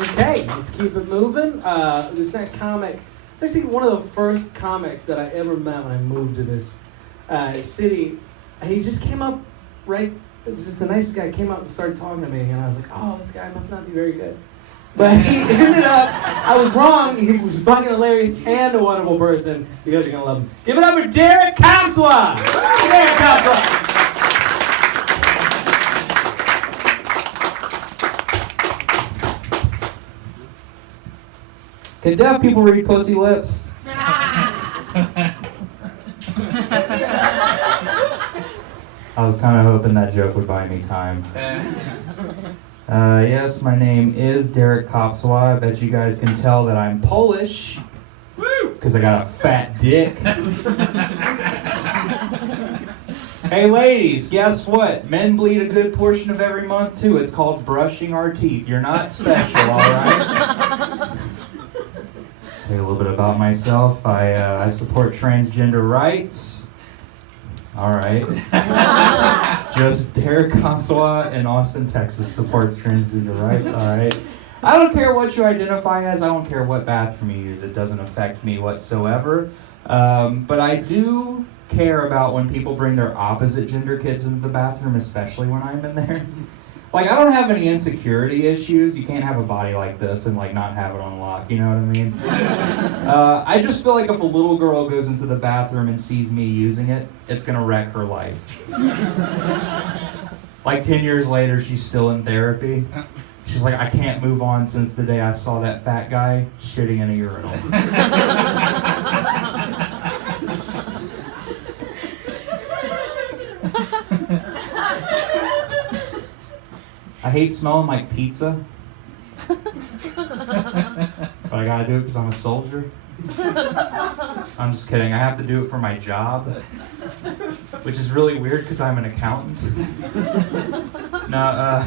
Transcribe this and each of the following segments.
Okay, let's keep it moving. This next comic, actually one of the first comics that I ever met when I moved to this city. He just came up just the nicest guy came up and started talking to me, and I was like, oh, this guy must not be very good. But he ended up, I was wrong, he was fucking hilarious and a wonderful person. You guys are gonna love him. Give it up for Derek Kopswa! Derek Kopswa! Can deaf people read pussy lips? I was kind of hoping that joke would buy me time. Yes, my name is Derek Kopswa. I bet you guys can tell that I'm Polish. Because I got a fat dick. Hey ladies, guess what? Men bleed a good portion of every month too. It's called brushing our teeth. You're not special, alright? Say a little bit about myself. I support transgender rights. Alright. Just Derek Kopswa in Austin, Texas supports transgender rights. Alright. I don't care what you identify as. I don't care what bathroom you use. It doesn't affect me whatsoever. But I do care about when people bring their opposite gender kids into the bathroom, especially when I'm in there. Like, I don't have any insecurity issues. You can't have a body like this and, like, not have it on lock, you know what I mean? I just feel like if a little girl goes into the bathroom and sees me using it, it's gonna wreck her life. Like, 10 years later, she's still in therapy. She's like, I can't move on since the day I saw that fat guy shitting in a urinal. I hate smelling like pizza, but I gotta do it because I'm a soldier. I'm just kidding. I have to do it for my job, which is really weird because I'm an accountant. No,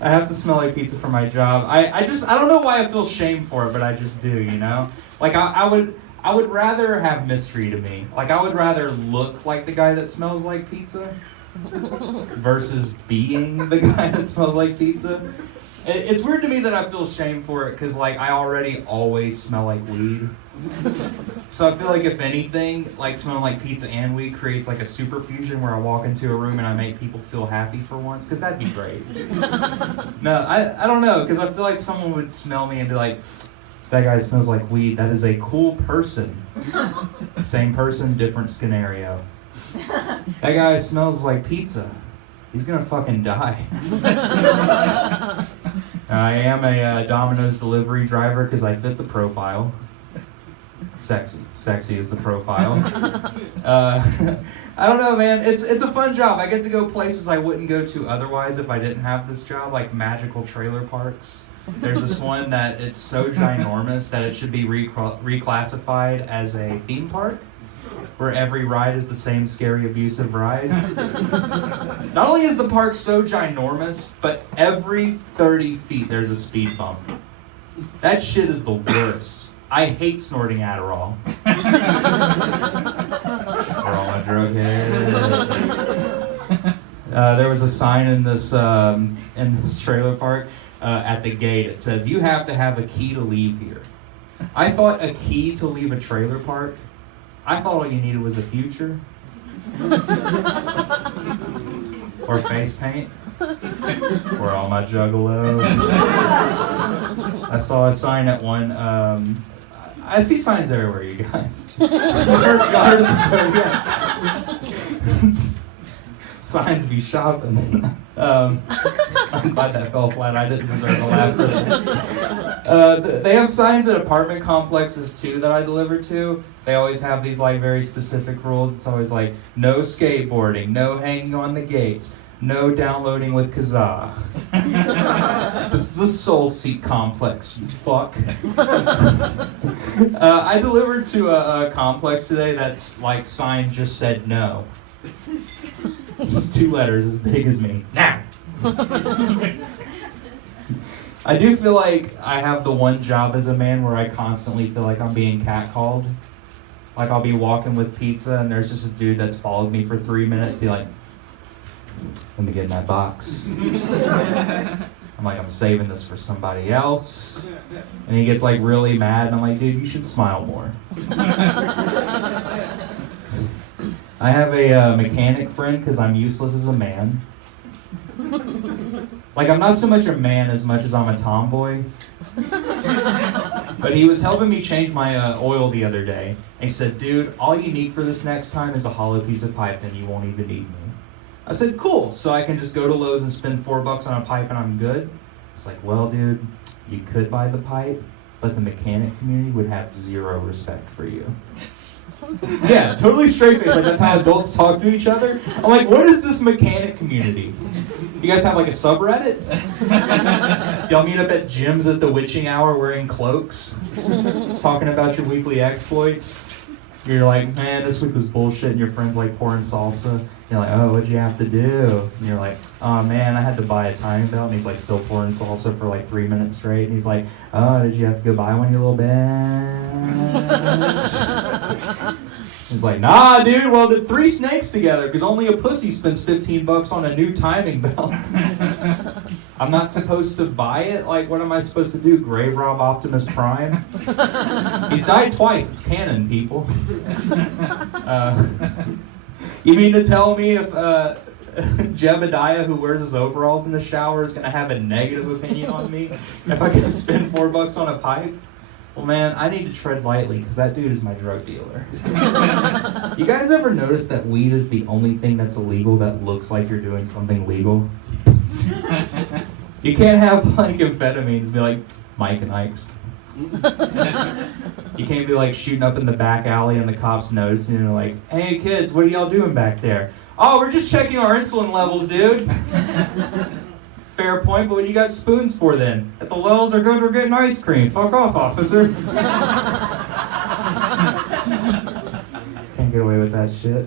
I have to smell like pizza for my job. I don't know why I feel shame for it, but I just do, you know? Like, I would rather have mystery to me. Like, I would rather look like the guy that smells like pizza versus being the guy that smells like pizza. It's weird to me that I feel shame for it because, like, I already always smell like weed. So I feel like, if anything, like, smelling like pizza and weed creates, like, a super fusion where I walk into a room and I make people feel happy for once, because that'd be great. No, I don't know, because I feel like someone would smell me and be like, that guy smells like weed. That is a cool person. Same person, different scenario. That guy smells like pizza. He's gonna fucking die. I am a Domino's delivery driver because I fit the profile. Sexy is the profile. I don't know, man. It's a fun job. I get to go places I wouldn't go to otherwise if I didn't have this job, like magical trailer parks. There's this one that it's so ginormous that it should be reclassified as a theme park, where every ride is the same scary, abusive ride. Not only is the park so ginormous, but every 30 feet there's a speed bump. That shit is the worst. I hate snorting Adderall. For all my drug heads. There was a sign in this trailer park at the gate. It says, "You have to have a key to leave here." I thought a key to leave a trailer park? I thought all you needed was a future. Or face paint. Or all my juggalos. I saw a sign at one, I see signs everywhere, you guys. Signs be shopping. I'm glad that fell flat. I didn't deserve a laugh for that. They have signs at apartment complexes too that I deliver to. They always have these, like, very specific rules. It's always like, no skateboarding, no hanging on the gates, no downloading with Kazaa. This is a soul seat complex, you fuck. I delivered to a complex today that's, like, sign just said no. Just 2 letters as big as me. Now. I do feel like I have the one job as a man where I constantly feel like I'm being catcalled. Like, I'll be walking with pizza and there's just a dude that's followed me for 3 minutes, be like, let me get in that box. I'm like, I'm saving this for somebody else. And he gets like really mad, and I'm like, dude, you should smile more. I have a mechanic friend because I'm useless as a man. Like, I'm not so much a man as much as I'm a tomboy. But he was helping me change my oil the other day. And he said, dude, all you need for this next time is a hollow piece of pipe, and you won't even need me. I said, cool, so I can just go to Lowe's and spend $4 on a pipe and I'm good? It's like, well, dude, you could buy the pipe, but the mechanic community would have zero respect for you. Yeah, totally straight face, like that's how adults talk to each other. I'm like, what is this mechanic community? You guys have like a subreddit? Do y'all meet up at gyms at the witching hour wearing cloaks? Talking about your weekly exploits? You're like, man, this week was bullshit, and your friend's like pouring salsa. You're like, oh, what'd you have to do? And you're like, oh man, I had to buy a timing belt. And he's like still pouring salsa for like 3 minutes straight. And he's like, oh, did you have to go buy one, you little bitch? He's like, nah, dude, well, the 3 snakes together, because only a pussy spends $15 on a new timing belt. I'm not supposed to buy it? Like, what am I supposed to do? Grave rob Optimus Prime? He's died twice. It's canon, people. You mean to tell me if Jebediah, who wears his overalls in the shower, is going to have a negative opinion on me if I can spend $4 on a pipe? Well, man, I need to tread lightly because that dude is my drug dealer. You guys ever notice that weed is the only thing that's illegal that looks like you're doing something legal? You can't have like amphetamines and be like Mike and Ike's. You can't be like shooting up in the back alley and the cops notice and you're like, hey kids, what are y'all doing back there? Oh, we're just checking our insulin levels, dude. Fair point, but what do you got spoons for then? If the levels are good, we're getting ice cream. Fuck off, officer. Can't get away with that shit.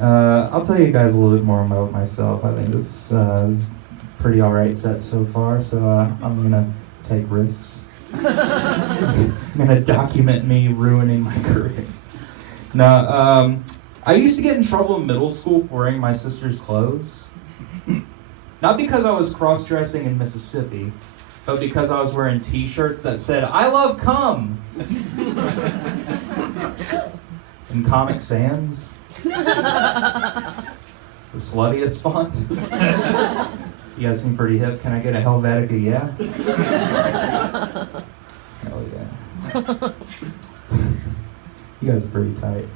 I'll tell you guys a little bit more about myself. I think this is pretty alright set so far, so I'm gonna take risks. I'm gonna document me ruining my career. No, I used to get in trouble in middle school for wearing my sister's clothes. Not because I was cross-dressing in Mississippi, but because I was wearing t-shirts that said, I love cum! In Comic Sans. The sluttiest font. You guys seem pretty hip. Can I get a Helvetica yeah? Hell yeah. You guys are pretty tight.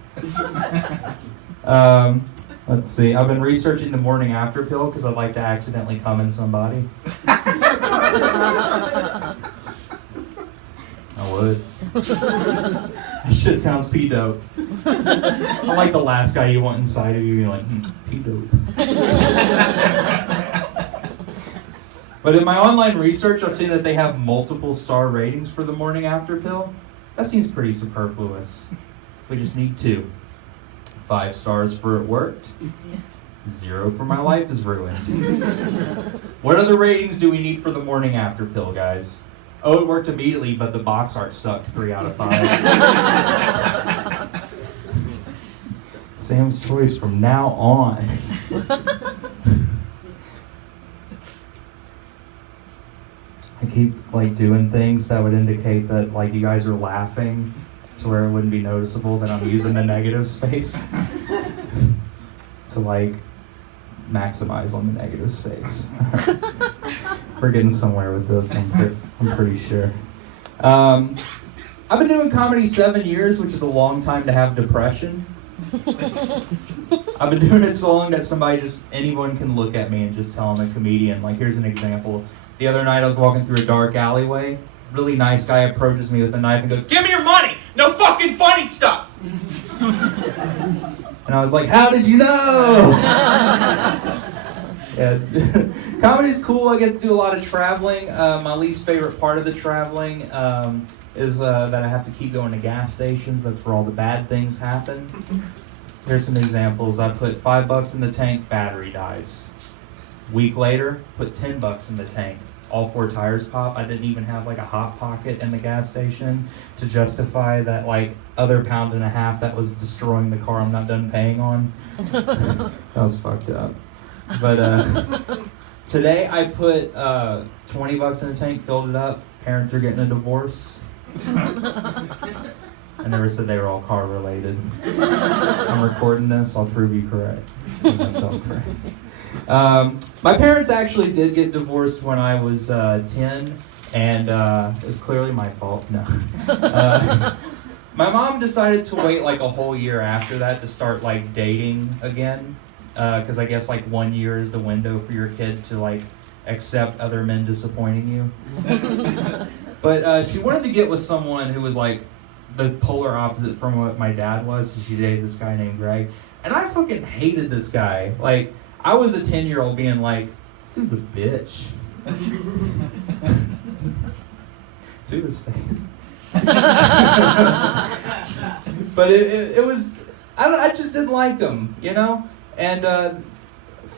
Let's see. I've been researching the morning after pill because I'd like to accidentally cum in somebody. I would. That shit sounds pee-dope. I'm like the last guy you want inside of you. You're like, pee-dope. But in my online research, I've seen that they have multiple star ratings for the morning after pill. That seems pretty superfluous. We just need 2. 5 stars for it worked. 0 for my life is ruined. What other ratings do we need for the morning after pill, guys? Oh, it worked immediately, but the box art sucked 3 out of 5. Sam's choice from now on. I keep like doing things that would indicate that like you guys are laughing to where it wouldn't be noticeable that I'm using the negative space to like maximize on the negative space. We're getting somewhere with this, I'm pretty sure. I've been doing comedy 7 years, which is a long time to have depression. I've been doing it so long that anyone can look at me and just tell I'm a comedian. Like, here's an example. The other night I was walking through a dark alleyway. Really nice guy approaches me with a knife and goes, "Give me your money! No fucking funny stuff!" And I was like, how did you know? Yeah. Comedy's cool. I get to do a lot of traveling. My least favorite part of the traveling is that I have to keep going to gas stations. That's where all the bad things happen. Here's some examples. I put $5 in the tank, battery dies. Week later, put $10 in the tank. All 4 tires pop. I didn't even have like a hot pocket in the gas station to justify that like other £1.50 that was destroying the car I'm not done paying on. That was fucked up. But Today I put $20 in the tank, filled it up. Parents are getting a divorce. I never said they were all car related. I'm recording this, I'll prove you correct. Prove myself correct. My parents actually did get divorced when I was 10, and it was clearly my fault. No. My mom decided to wait like a whole year after that to start like dating again, because I guess like 1 year is the window for your kid to like accept other men disappointing you. But she wanted to get with someone who was like the polar opposite from what my dad was, so she dated this guy named Greg. And I fucking hated this guy. Like, I was a 10-year-old being like, this dude's a bitch. To his face. But it was, I just didn't like him, you know? And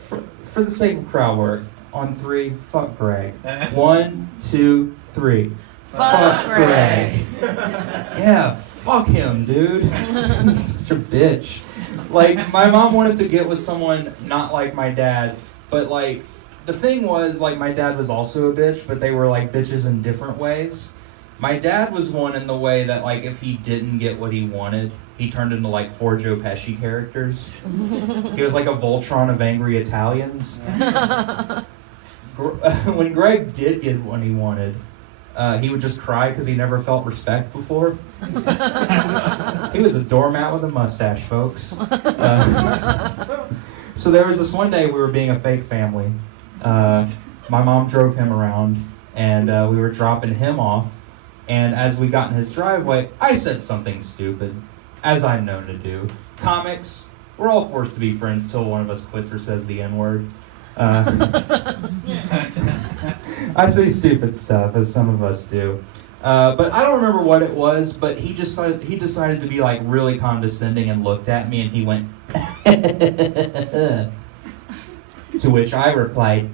for the sake of crowd work, on 3, fuck Greg. 1, 2, 3. Fuck Greg. Yeah, fuck him, dude. He's such a bitch. Like, my mom wanted to get with someone not like my dad, but like, the thing was, like, my dad was also a bitch, but they were like bitches in different ways. My dad was one in the way that, like, if he didn't get what he wanted, he turned into like 4 Joe Pesci characters. He was like a Voltron of angry Italians. When Greg did get what he wanted, he would just cry because he never felt respect before. He was a doormat with a mustache, folks. So there was this one day we were being a fake family. My mom drove him around, and we were dropping him off. And as we got in his driveway, I said something stupid, as I'm known to do. Comics, we're all forced to be friends till one of us quits or says the N-word. I say stupid stuff, as some of us do. But I don't remember what it was, but he decided to be like really condescending and looked at me and he went, to which I replied,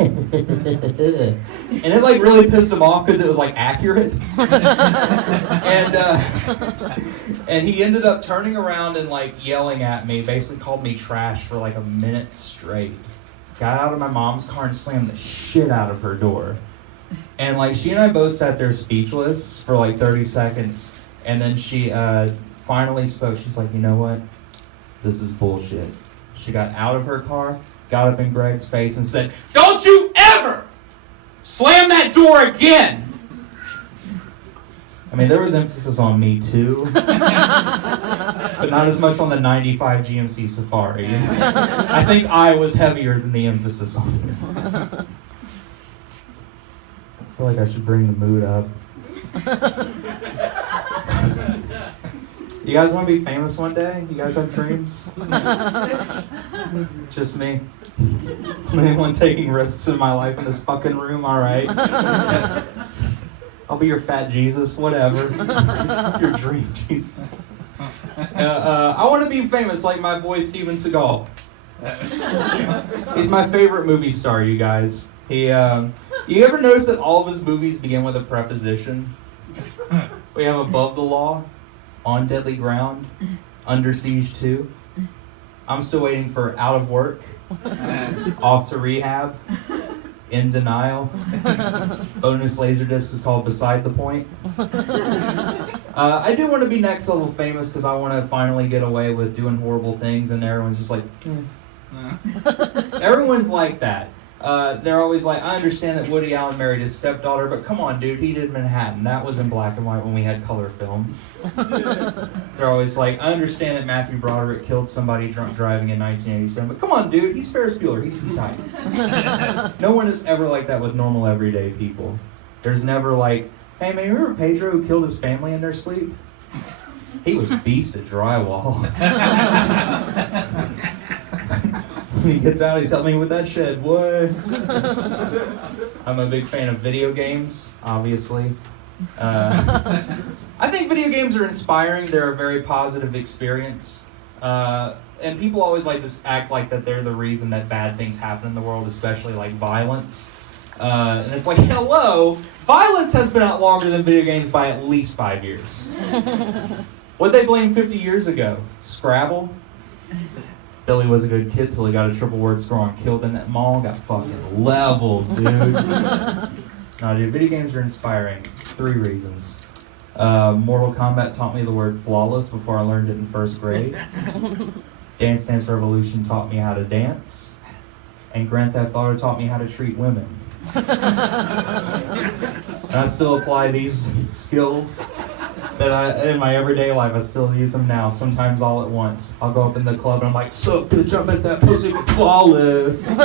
and it like really pissed him off because it was like accurate. And he ended up turning around and like yelling at me, basically called me trash for like a minute straight. Got out of my mom's car and slammed the shit out of her door. And like she and I both sat there speechless for like 30 seconds. And then she finally spoke. She's like, you know what? This is bullshit. She got out of her car, got up in Greg's face and said, don't you ever slam that door again! I mean, there was emphasis on me too, but not as much on the 95 GMC Safari. I think I was heavier than the emphasis on me. I feel like I should bring the mood up. You guys want to be famous one day? You guys have dreams? Just me. Anyone taking risks in my life in this fucking room? All right. I'll be your fat Jesus, whatever. Your dream Jesus. I want to be famous like my boy Steven Seagal. He's my favorite movie star, you guys. You ever notice that all of his movies begin with a preposition? We have Above the Law, On Deadly Ground, Under Siege 2. I'm still waiting for Out of Work, Off to Rehab, In Denial. Bonus Laserdisc is called Beside the Point. I do want to be next level famous because I want to finally get away with doing horrible things and everyone's just like, Everyone's like that. They're always like, I understand that Woody Allen married his stepdaughter, but come on, dude, he did Manhattan. That was in black and white when we had color film. They're always like, I understand that Matthew Broderick killed somebody drunk driving in 1987, but come on, dude, he's Ferris Bueller. He's too tight. No one is ever like that with normal everyday people. There's never like, hey man, remember Pedro who killed his family in their sleep? He was beast at drywall. When he gets out, he's helping me with that shed. What? I'm a big fan of video games, obviously. I think video games are inspiring. They're a very positive experience. And people always like to act like that they're the reason that bad things happen in the world, especially like violence. And it's like, hello, violence has been out longer than video games by at least 5 years. What'd they blame 50 years ago? Scrabble? Billy was a good kid till he got a triple word score on Killed in that mall. Got fucking leveled, dude. No, dude, video games are inspiring. 3 reasons. Mortal Kombat taught me the word flawless before I learned it in 1st grade. Dance Dance Revolution taught me how to dance. And Grand Theft Auto taught me how to treat women. And I still apply these skills that in my everyday life. I still use them now, sometimes all at once. I'll go up in the club and I'm like, "Sup, bitch, I bet that pussy was flawless." You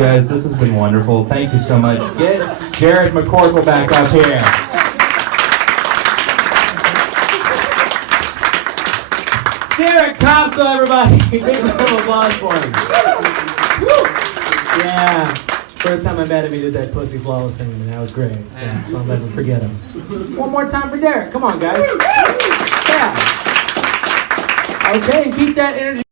guys, this has been wonderful. Thank you so much. Get Jared McCorkle back up here. Jared Kopswa, everybody. Big round of applause for him. Yeah. First time I met him, he did that pussy flawless thing, and that was great. Yeah, so I'll never forget him. One more time for Derek. Come on, guys. Yeah. Okay, keep that energy.